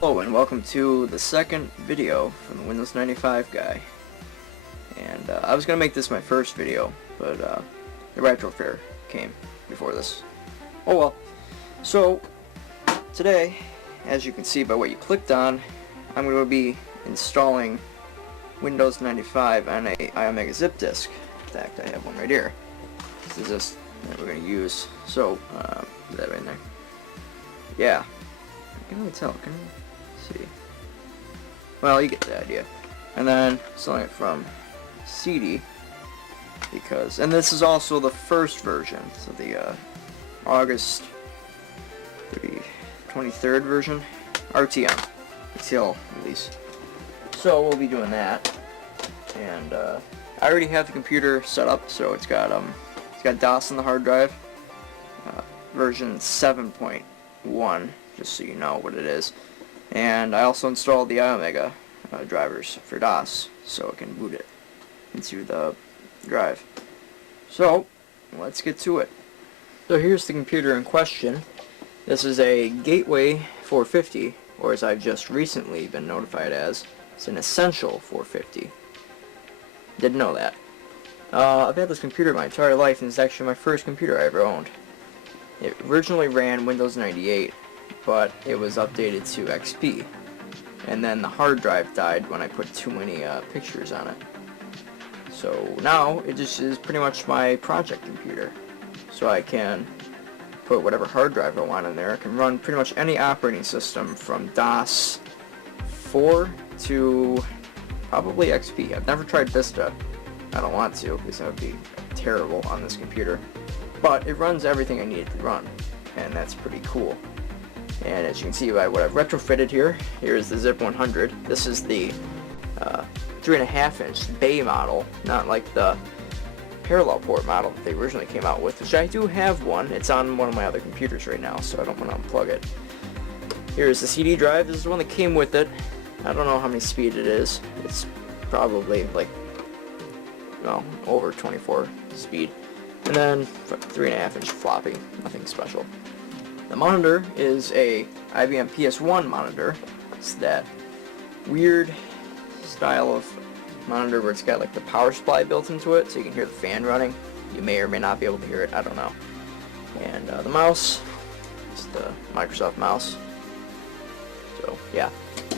Hello and welcome to the second video from the Windows 95 guy. And I was going to make this my first video, but the Retro Fair came before this. Oh well. So, today, as you can see by what you clicked on, I'm going to be installing Windows 95 on a Iomega zip disk. In fact, I have one right here. This is this that we're going to use. So, put that right in there. Yeah. I can really tell, can I? See. Well, you get the idea. And then selling it from CD because, and this is also the first version, so the August 23rd version, RTM, L.E.V.E.L release. So we'll be doing that, and I already have the computer set up, so it's got DOS on the hard drive, version 7.1, just so you know what it is. And I also installed the Iomega drivers for DOS, so it can boot it into the drive. So, let's get to it. So here's the computer in question. This is a Gateway 450, or as I've just recently been notified as, it's an Essential 450. Didn't know that. I've had this computer my entire life, and it's actually my first computer I ever owned. It originally ran Windows 98. But it was updated to XP, and then the hard drive died when I put too many pictures on it. So now it just is pretty much my project computer, so I can put whatever hard drive I want in there. I can run pretty much any operating system from DOS 4 to probably XP. I've never tried Vista. I don't want to, because that would be terrible on this computer, but it runs everything I need it to run, and that's pretty cool. And as you can see by what I've retrofitted here, here's the Zip 100. This is the 3.5-inch bay model, not like the parallel port model that they originally came out with, which I do have one. It's on one of my other computers right now, so I don't want to unplug it. Here's the CD drive. This is the one that came with it. I don't know how many speed it is. It's probably like, well, over 24 speed. And then 3.5-inch floppy, nothing special. The monitor is a IBM PS1 monitor. It's that weird style of monitor where it's got like the power supply built into it, so you can hear the fan running. You may or may not be able to hear it, I don't know. And the mouse is the Microsoft mouse. So yeah,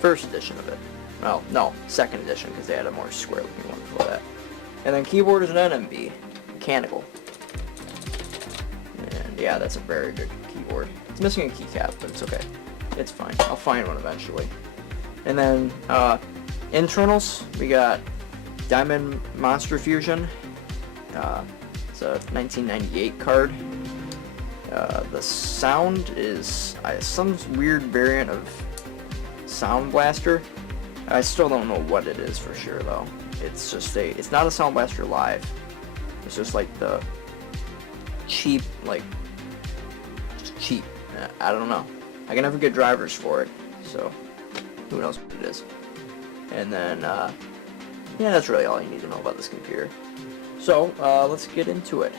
first edition of it. Well, no, second edition, because they had a more square looking one before that. And then keyboard is an NMB, mechanical. And yeah, that's a very good keyboard. It's missing a keycap, but it's okay. It's fine. I'll find one eventually. And then internals, we got Diamond Monster Fusion. It's a 1998 card. The sound is some weird variant of Sound Blaster. I still don't know what it is for sure though. It's just it's not a Sound Blaster Live. It's just like the cheap, like, cheap. I don't know. I can never get drivers for it, so who knows what it is. And then, yeah, that's really all you need to know about this computer. So, let's get into it.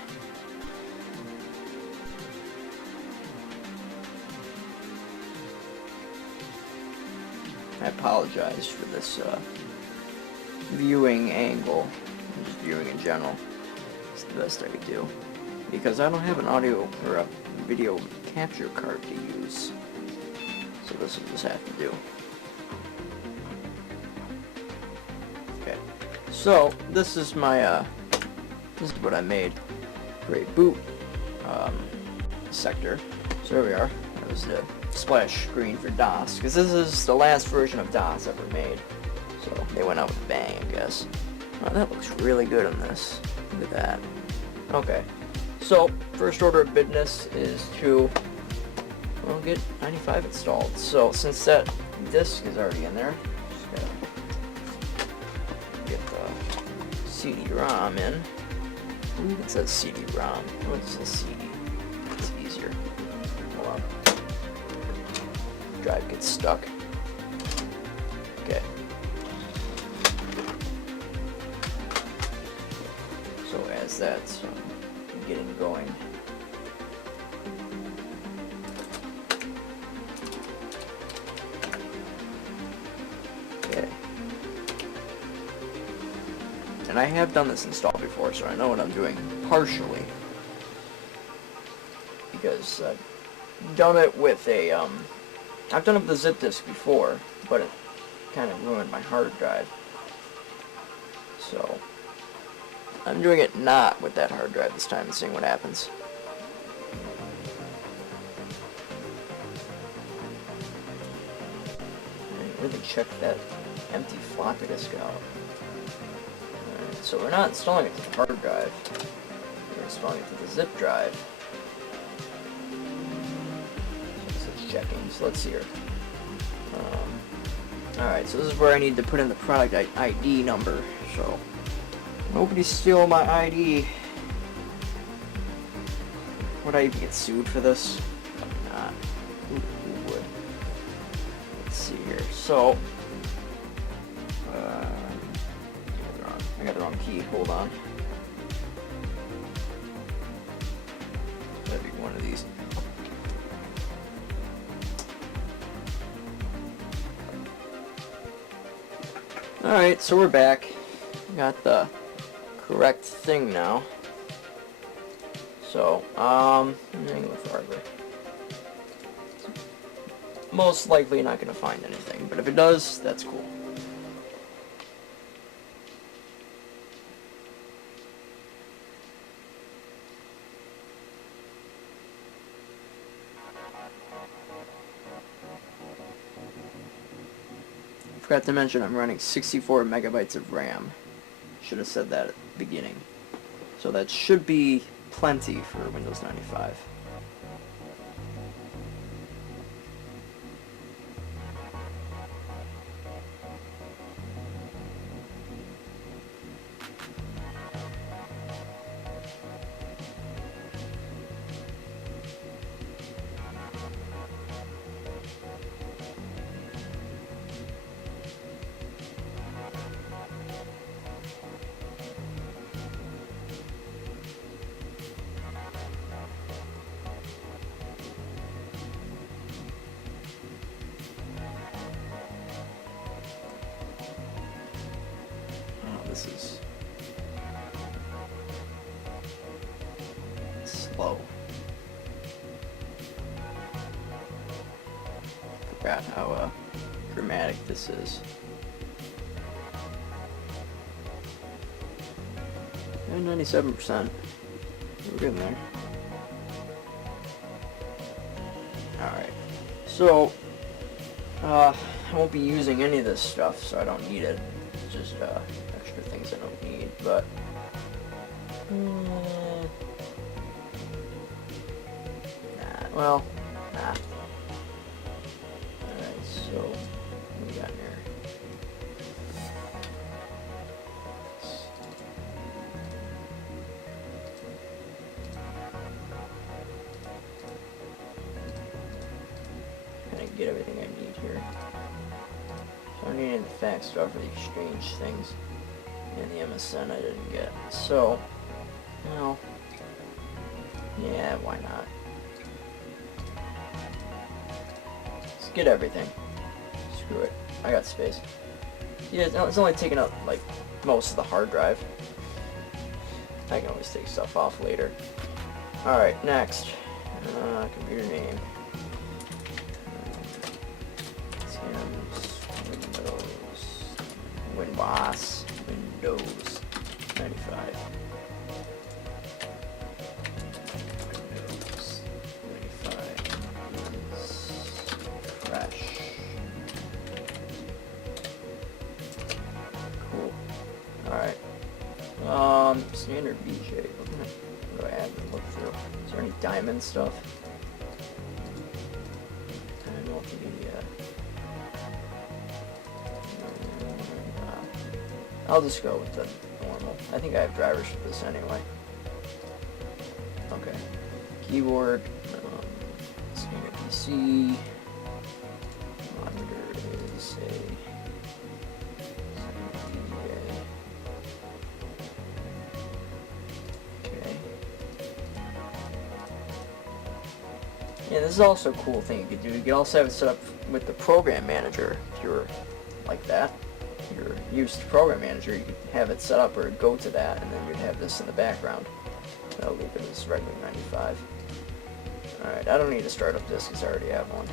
I apologize for this viewing angle, just viewing in general. It's the best I could do, because I don't have an audio or a video capture card to use, so this will just have to do. Okay, so this is my this is what I made for a boot sector. So here we are. That was the splash screen for DOS, because this is the last version of DOS ever made, so they went out with a bang, I guess. Oh, that looks really good on this. Look at that. Okay. So, first order of business is to, well, get 95 installed. So, since that disk is already in there, just gotta get the CD-ROM in. I believe it says CD-ROM. Oh, it says CD. It's easier. Hold on. Drive gets stuck. Okay. So, as that's getting going, and I have done this install before, so I know what I'm doing partially. Because I've done it with a, I've done it with a zip disk before, but it kind of ruined my hard drive. So, I'm doing it not with that hard drive this time and seeing what happens. I really check that empty floppy disk out. Alright, so we're not installing it to the hard drive. We're installing it to the zip drive. So it's checking, so let's see here. Alright, so this is where I need to put in the product ID number, so nobody steal my ID. Would I even get sued for this? Probably not. Who would? Let's see here. So, I got the wrong key. Hold on. That'd be one of these. Alright, so we're back. Got the correct thing now. So, I'm gonna go farther. Most likely not gonna find anything, but if it does, that's cool. Forgot to mention I'm running 64 megabytes of RAM. Should have said that at the beginning. So that should be plenty for Windows 95. This is slow. Forgot how dramatic this is. And 97%. We're getting there. Alright. So, I won't be using any of this stuff, so I don't need it. It's just extra things I don't need, but nah. Alright, so what we got here? Kind of get everything I need here. So I don't need any of the fax stuff or the exchange things. And the MSN I didn't get. So, well, yeah, why not? Let's get everything. Screw it. I got space. Yeah, it's only taking up, like, most of the hard drive. I can always take stuff off later. Alright, next. Computer name. Windows 95. Windows 95 is fresh. Cool. Alright. Standard BJ. What do I add and look through? Is there any diamond stuff? Multimedia. I'll just go with the normal. I think I have drivers for this anyway. Okay. Keyboard. Standard PC. Monitor is a CDA. Okay. Yeah, this is also a cool thing you could do. You could also have it set up with the program manager if you're like that. your used program manager, you could have it set up or go to that, and then you'd have this in the background. I'll leave it as regular 95. Alright, I don't need to start up this because I already have one.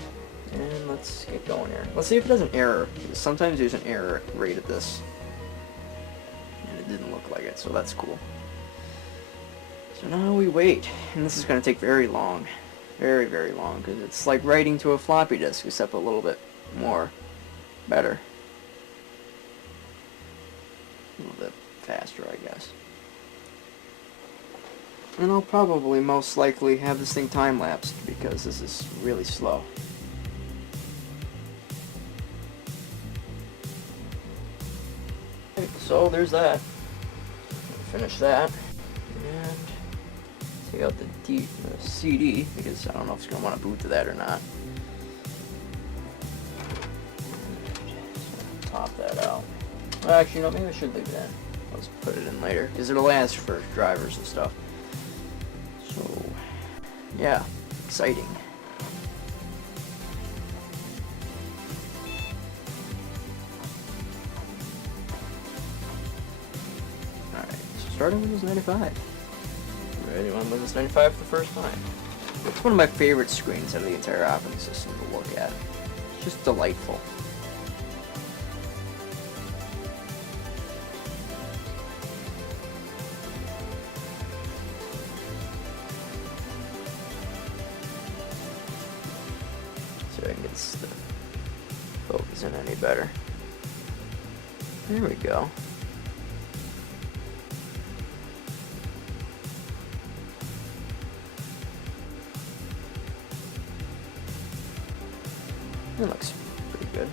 And let's get going here. Let's see if it has an error. Sometimes there's an error rate at this. And it didn't look like it, so that's cool. So now we wait. And this is going to take very long. Very, very long, because it's like writing to a floppy disk, except a little bit more better. A little bit faster, I guess. And I'll probably most likely have this thing time-lapsed because this is really slow. So there's that. Finish that. And take out the CD because I don't know if it's going to want to boot to that or not. So top that out. Well, actually, no, maybe I should leave it in. Let's put it in later because it'll last for drivers and stuff. So, yeah, exciting. Alright, so starting Windows 95. Ready on Windows 95 for the first time. It's one of my favorite screens out of the entire operating system to look at. It's just delightful. So I can get the focus in any better. There we go. It looks pretty good.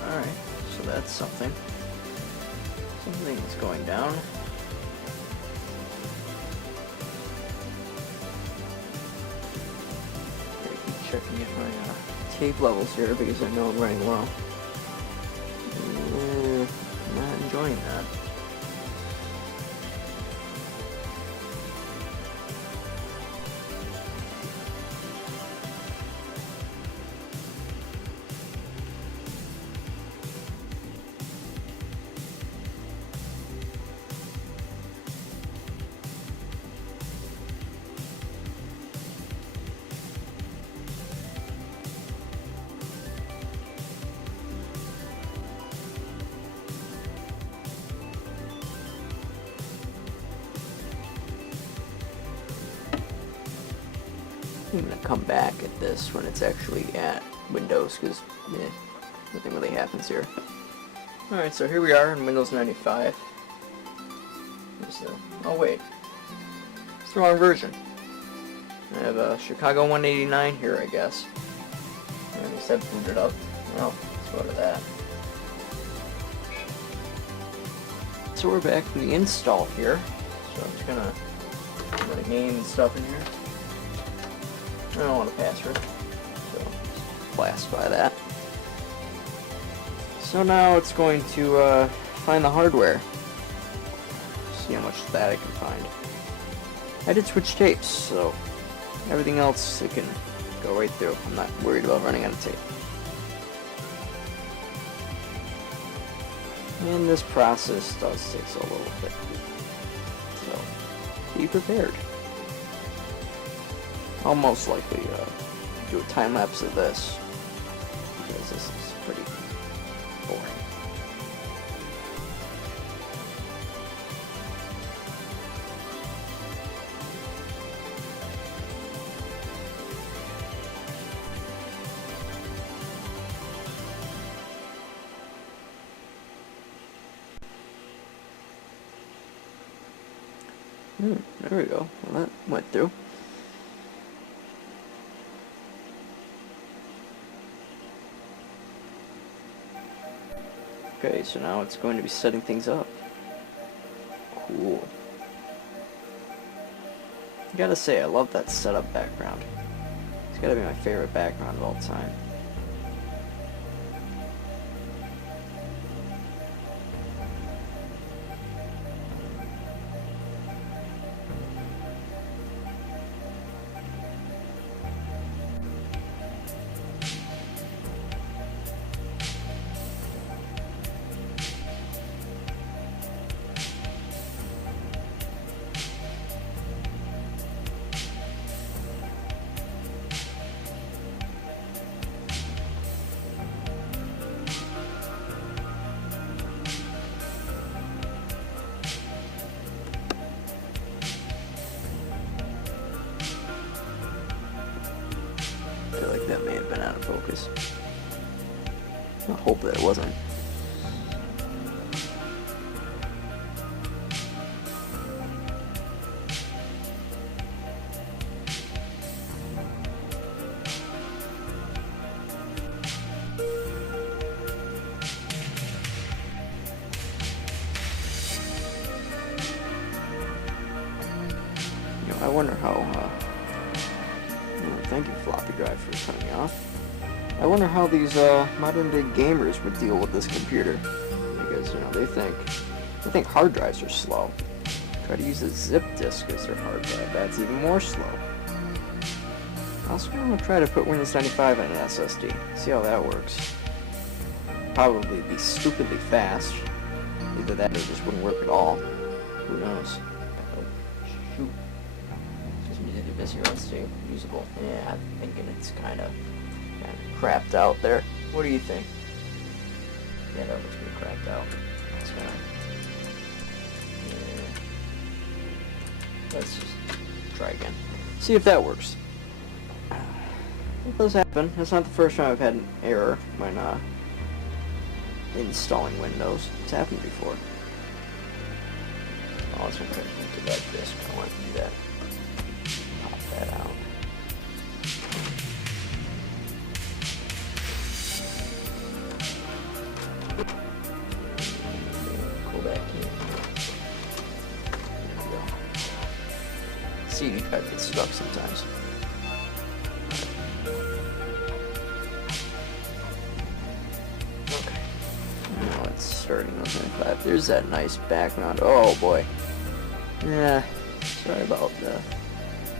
Alright, so that's something. Something's going down. Checking if my tape levels here because I know I'm running low. I'm not enjoying that. I'm going to come back at this when it's actually at Windows, because nothing really happens here. Alright, so here we are in Windows 95. Oh wait, it's the wrong version. I have a Chicago 189 here, I guess. I already said booted up. Well, let's go to that. So we're back from the install here. So I'm just going to put the game and stuff in here. I don't want a password, so just blast by that. So now it's going to find the hardware. See how much of that I can find. I did switch tapes, so everything else it can go right through. I'm not worried about running out of tape. And this process does take a little bit. So be prepared. I'll most likely do a time lapse of this because this is pretty boring. There we go. Well, that went through. Okay, so now it's going to be setting things up. Cool. I gotta say, I love that setup background. It's gotta be my favorite background of all time. feel like that may have been out of focus. I hope that it wasn't. I wonder how, thank you floppy drive for cutting me off. I wonder how these modern day gamers would deal with this computer, because, you know, they think hard drives are slow. Try to use a zip disk as their hard drive, that's even more slow. Also, I'm going to try to put Windows 95 on an SSD, see how that works. Probably be stupidly fast, either that or it just wouldn't work at all, who knows. Shoot. This here, let's see, usable. Yeah, I'm thinking it's kind of crapped out there. What do you think? Yeah, that looks pretty crapped out. It's kind of. Yeah. Let's just try again. See if that works. It does happen. It's not the first time I've had an error when installing Windows. It's happened before. Oh, let's put it into that disk. I want to do that. That out. Go back in. There we go. CD drive gets stuck sometimes. Okay. Now it's starting on 95. There's that nice background. Oh boy. Yeah. Sorry about the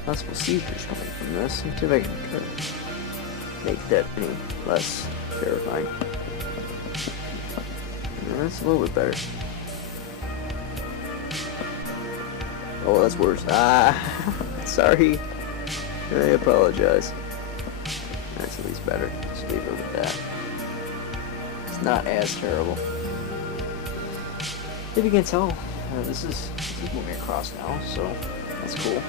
possible seizures coming from this. Let's see if I can try to make that any less terrifying. That's a little bit better. Oh, that's worse. Ah, sorry. I apologize. That's at least better. Just leave it with that. It's not as terrible. If you can tell, this is moving across now, so that's cool.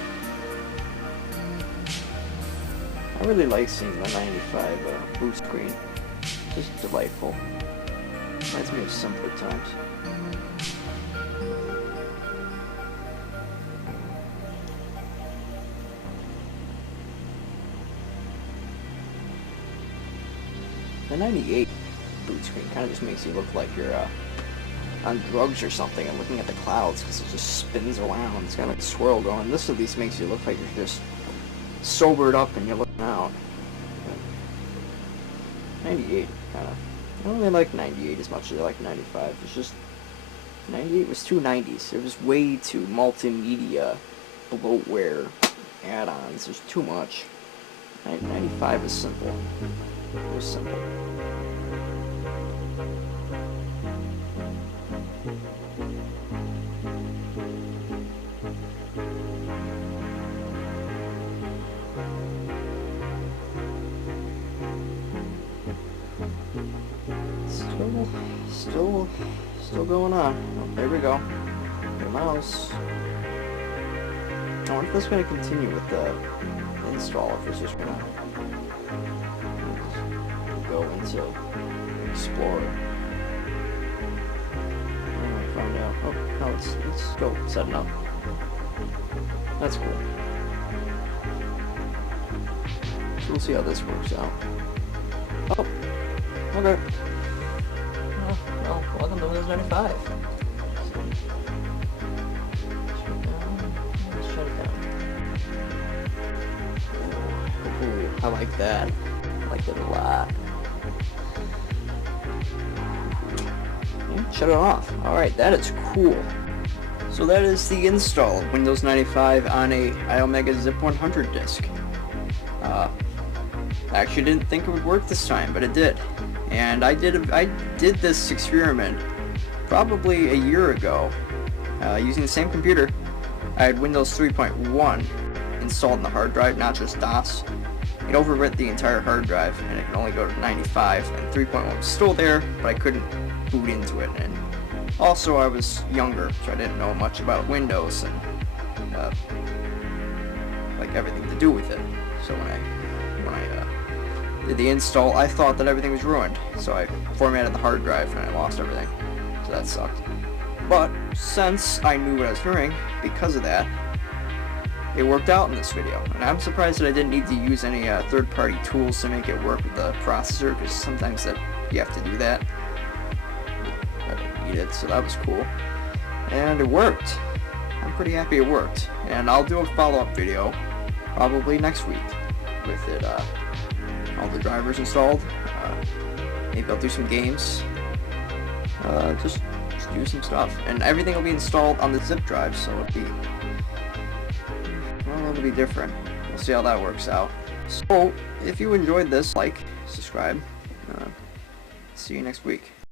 I really like seeing the 95 boot screen. Just delightful. Reminds me of simpler times. The 98 boot screen kind of just makes you look like you're on drugs or something and looking at the clouds because it just spins around. It's kind of like a swirl going. This at least makes you look like you're just sobered up and you're looking out. 98 kind of. I don't really like 98 as much as I like 95. It's just 98 was too 90s. It was way too multimedia, bloatware, add-ons. There's too much. 95 is simple. It was simple. Still going on. Oh, there we go. The mouse. I wonder if this is going to continue with the install, if it's just going to go into Explorer. I'm going to find out. Oh, no, let's go setting up. That's cool. So we'll see how this works out. Oh, okay. Well, welcome to Windows 95. Let's shut it down. Ooh, I like that. I like it a lot. Shut it off. Alright, that is cool. So that is the install of Windows 95 on a Iomega Zip 100 disk. I actually didn't think it would work this time, but it did. And I did this experiment probably a year ago using the same computer. I had Windows 3.1 installed on the hard drive, not just DOS. It overwrit the entire hard drive, and it could only go to 95. And 3.1 was still there, but I couldn't boot into it. And also, I was younger, so I didn't know much about Windows and like everything to do with it. So when I the install, I thought that everything was ruined. So I formatted the hard drive and I lost everything. So that sucked. But since I knew what I was doing, because of that, it worked out in this video. And I'm surprised that I didn't need to use any third-party tools to make it work with the processor, because sometimes that you have to do that. I didn't need it, so that was cool. And it worked. I'm pretty happy it worked. And I'll do a follow-up video probably next week with it, all the drivers installed. Maybe I'll do some games. Just do some stuff. And everything will be installed on the zip drive, so it'll be different. We'll see how that works out. So, if you enjoyed this, like, subscribe. See you next week.